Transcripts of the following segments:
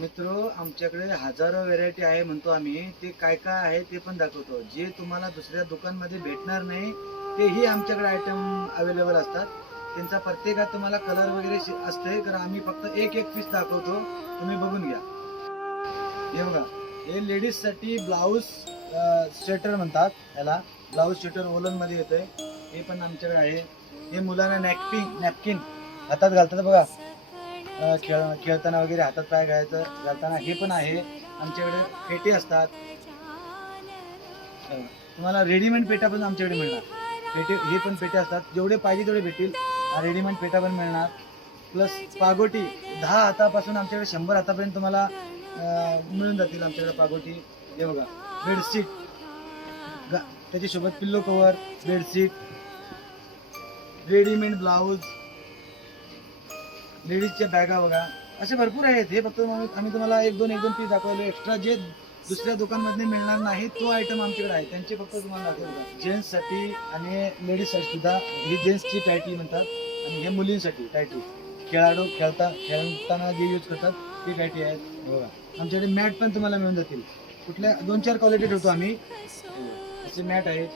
मित्र आमच्याकडे हजारो व्हेरायटी आहे म्हणतो आम्ही. ते काय काय आहे ते पण दाखवतो. जे तुम्हाला दुसऱ्या दुकानमध्ये भेटणार नाही तेही आमच्याकडे आयटम अवेलेबल असतात. त्यांचा प्रत्येकात तुम्हाला कलर वगैरे असते, तर आम्ही फक्त एक एक पीस दाखवतो, तुम्ही बघून घ्या. हे बघा, हे लेडीज साठी ब्लाऊज स्वेटर म्हणतात याला. ब्लाऊज स्वेटर वोलन मध्ये येतोय, हे पण आमच्याकडे आहे. हे मुलांना नॅपकिन हातात घालतात बघा, खेळताना वगैरे हातात पाय घालताना, हे पण आहे आमच्याकडे. पेटी असतात, तुम्हाला रेडीमेड पेट्या पण आमच्याकडे मिळणार. पेटे हे पण पेट्या असतात, जेवढे पाहिजे तेवढे भेटतील. रेडीमेड पेट्या पण मिळणार. प्लस पागोटी 10 हातापासून आमच्याकडे 100 हातापर्यंत तुम्हाला मिळून जातील आमच्याकडे पागोटी. हे बघा, बेडशीट, त्याच्यासोबत pillow cover, bedsheet, readymade blouse, लेडीजच्या बॅगा बघा, असे भरपूर आहेत. हे फक्त आम्ही तुम्हाला एक दोन पीस दाखवले. एक्स्ट्रा जे दुसऱ्या दुकानमध्ये मिळणार नाही तो आयटम आमच्याकडे आहे, त्यांचे फक्त तुम्हाला दाखवतो. जेंट्ससाठी आणि लेडीजसाठी सुद्धा. ही जेंट्सची टायटी म्हणतात आणि हे मुलींसाठी टायटी. खेळताना जे यूज करतात ते टायटी आहेत. बघा, आमच्याकडे मॅट पण तुम्हाला मिळून जातील. कुठल्या 2-4 क्वालिटी ठेवतो आम्ही. असे मॅट आहेत.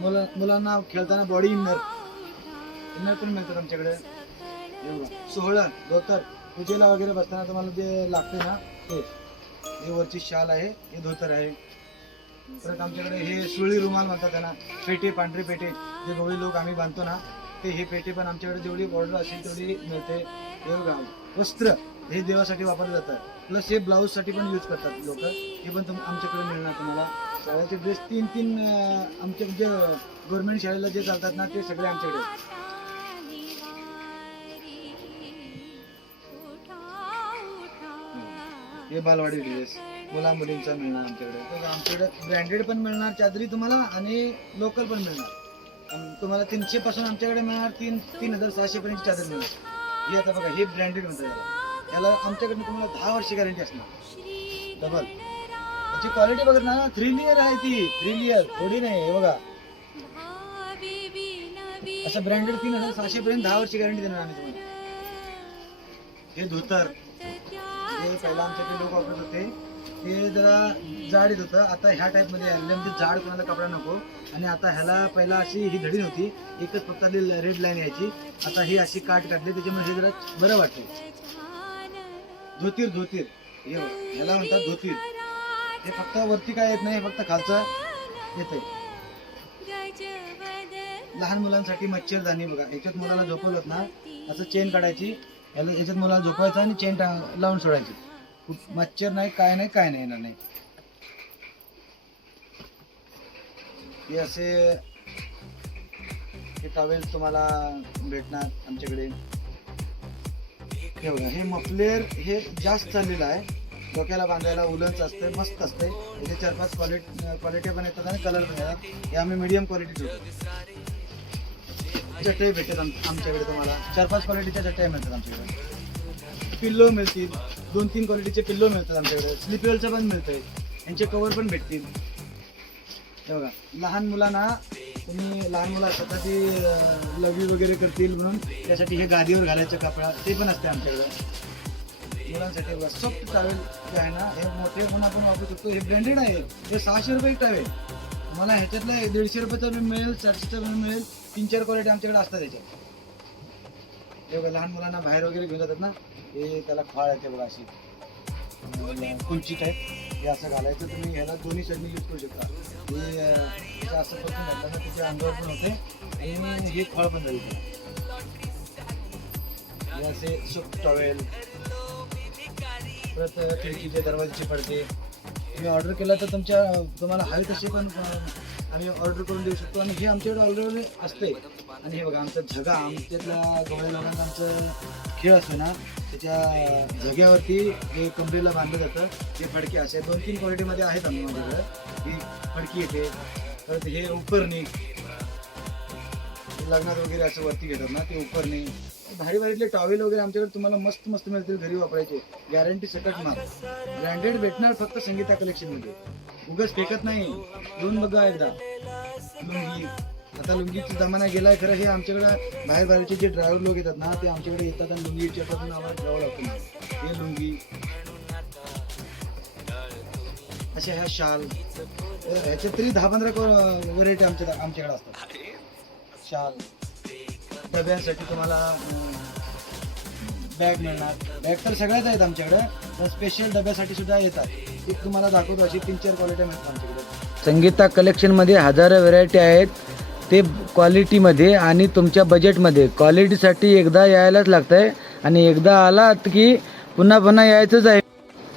मुलांना खेळताना बॉडी इनर पण मिळतात आमच्याकडे. सोहळा, धोतर, पूजेला वगैरे बसताना तुम्हाला जे लागते ना ते. हे वरची शाल आहे, हे धोतर आहे. परत आमच्याकडे हे सुळी रुमाल म्हणतात त्यांना. पेटे, पांढरे पेटे जे गवळी लोक आम्ही बांधतो ना ते, हे पेटे पण आमच्याकडे जेवढी ऑर्डर असेल तेवढी मिळते. हे बघा, वस्त्र हे देवासाठी वापरलं जातं. प्लस हे ब्लाऊज साठी पण यूज करतात लोक. हे पण आमच्याकडे मिळणार तुम्हाला. शाळेचे ड्रेस 3 आमच्या म्हणजे गव्हर्नमेंट शाळेला जे चालतात ना ते सगळे आमच्याकडे. हे बालवाडी ड्रेस मुला-मुलींचा मिळणार आमच्याकडे. आमच्याकडे ब्रँडेड पण मिळणार चादरी तुम्हाला आणि लोकल पण मिळणार. तुम्हाला 300 पासून आमच्याकडे मिळणार 3600 पर्यंत चादर मिळणार. हे आता बघा, हे ब्रँडेड म्हणतात याला. आमच्याकडे तुम्हाला 10 वर्ष गॅरंटी असणार. डबल त्याची क्वालिटी बघत ना, 3 लेअर आहे ती. 3 लेअर थोडी नाही. हे बघा, असं ब्रँडेड 3600 पर्यंत 10 वर्ष गॅरंटी देणार आम्ही तुम्हाला. हे धोतर, हे पहिला आमच्याकडे लोक वापरत होते, ते जरा जाड येत होतं. आता ह्या टाईप मध्ये आलेलं, म्हणजे जाड कोणाला कपडा नको. आणि आता ह्याला पहिला अशी ही धडी नव्हती, एकच फक्त रेड लाईन यायची. आता ही अशी काट काढली, त्याच्यामुळे हे जरा बरं वाटतंय. धोतीर हे ह्याला म्हणतात धोतीर. हे फक्त वरती काय येत नाही, फक्त खालचं येते. लहान मुलांसाठी मच्छरदाणी बघा. याच्यात मुलाला झोपवलं ना, असं चेन काढायची, याच्यात मुलाला झोपवायचं आणि चेन लावून सोडायची. मच्छर नाही, काय नाही येणार नाही. हे असे हे टॉवेल तुम्हाला भेटणार आमच्याकडे. हे बघा, हे मफलेर हे जास्त चाललेलं आहे. डोक्याला बांधायला उलनच असतं, मस्त असतंय. याचे 4-5 क्वालिटी पण येतात आणि कलर पण येतात. हे आम्ही मीडियम क्वालिटी ठेवतो. चटई भेटतात आमच्याकडे तुम्हाला. 4-5 क्वालिटीच्या चटई मिळतात आमच्याकडे. पिल्लो मिळतील, 2-3 क्वालिटीचे पिल्लो मिळतात आमच्याकडे. स्लीपवेलचं पण मिळतंय, यांचे कवर पण भेटतील. हे बघा, लहान मुलांना तुम्ही, लहान मुलं असतात ती लवी वगैरे करतील म्हणून त्यासाठी हे गादीवर घालायचं कपडा ते पण असते आमच्याकडे मुलांसाठी. बघा, सॉफ्ट टॉवेल जे आहे ना, हे मोठे पण आपण वापरू शकतो. हे ब्रँडेड आहे. हे 600 रुपये टॉवेल. तुम्हाला ह्याच्यातलं 150 रुपयाचं पण मिळेल, 400चं पण मिळेल. 3-4 क्वालिटी आमच्याकडे असतात त्याच्यात. हे बघा, लहान मुलांना बाहेर वगैरे घेऊन जातात ना, हे त्याला फाळ येते बघा, अशी कुंची टाईप. हे असं घालायचं तुम्ही. ह्याला दोन्ही साईडने यूज करू शकता. हे असं पटकन घातलं तर तुमच्या अंगावर पण होते आणि हे फळ पण जाईल. हे असे सॉफ्ट टॉवेल. परत खिडकीचे दरवाजाचे पडदे तुम्ही ऑर्डर केला तर तुम्हाला हवे तसे पण आम्ही ऑर्डर करून देऊ शकतो. आणि हे आमच्याकडे ऑलरेडी असते. आणि हे बघा, आमचं झगा, आमच्यातला गवळी लोकांचा आमचं खेळ असतो ना, त्याच्या झग्यावरती हे कमरेला बांधलं जातं. हे फडके असे 2-3 क्वालिटीमध्ये आहेत आम्ही माझ्याकडे. ही फडकी येते. परत हे उपरणी, लग्नात वगैरे असं वरती घेतात ना ते उपरणी. भारी भारीतले टॉवेल वगैरे आमच्याकडे तुम्हाला मस्त मस्त मिळतील घरी वापरायचे. गॅरंटी सकट माल. ब्रँडेड भेटणार फक्त संगीता कलेक्शनमध्ये. उगाच फेकत नाही. घेऊन बघा एकदा. लुंगी, आता लुंगीचा जमाना गेलाय खरं. हे आमच्याकडे बाहेर बाहेरचे जे ड्रायव्हर लोक येतात ना ते आमच्याकडे येतात आणि लुंगी विचारतात, आम्हाला घ्यावं लागतं. हे लुंगी, अशा ह्या शाल ह्याच्या तरी 10-15 व्हरायटी आमच्याकडे असतात. शाल, डब्यांसाठी तुम्हाला बॅग मिळणार. बॅग तर सगळ्याच आहेत आमच्याकडे, पण स्पेशल डब्यासाठी सुद्धा येतात. ती तुम्हाला दाखवतो, अशी 3-4 क्वालिटी मिळतात आमच्याकडे. संगीता कलेक्शनमध्ये हजारो व्हरायटी आहेत, ते क्वालिटीमध्ये आणि तुमच्या बजेटमध्ये. क्वालिटीसाठी एकदा यायलाच लागतं आहे आणि एकदा आलात की पुन्हा पुन्हा यायचंच आहे.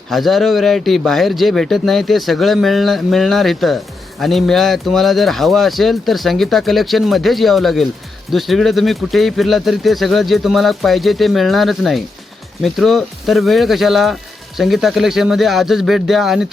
हजारो व्हरायटी, बाहेर जे भेटत नाही ते सगळं मिळणार इथं. आणि तुम्हाला जर हवा असेल तर संगीता कलेक्शनमध्येच यावं लागेल. दुसरीकडे तुम्ही कुठेही फिरला तरी ते सगळं जे तुम्हाला पाहिजे ते मिळणारच नाही. मित्रो, तर वेळ कशाला, संगीता कलेक्शनमध्ये आजच भेट द्या आणि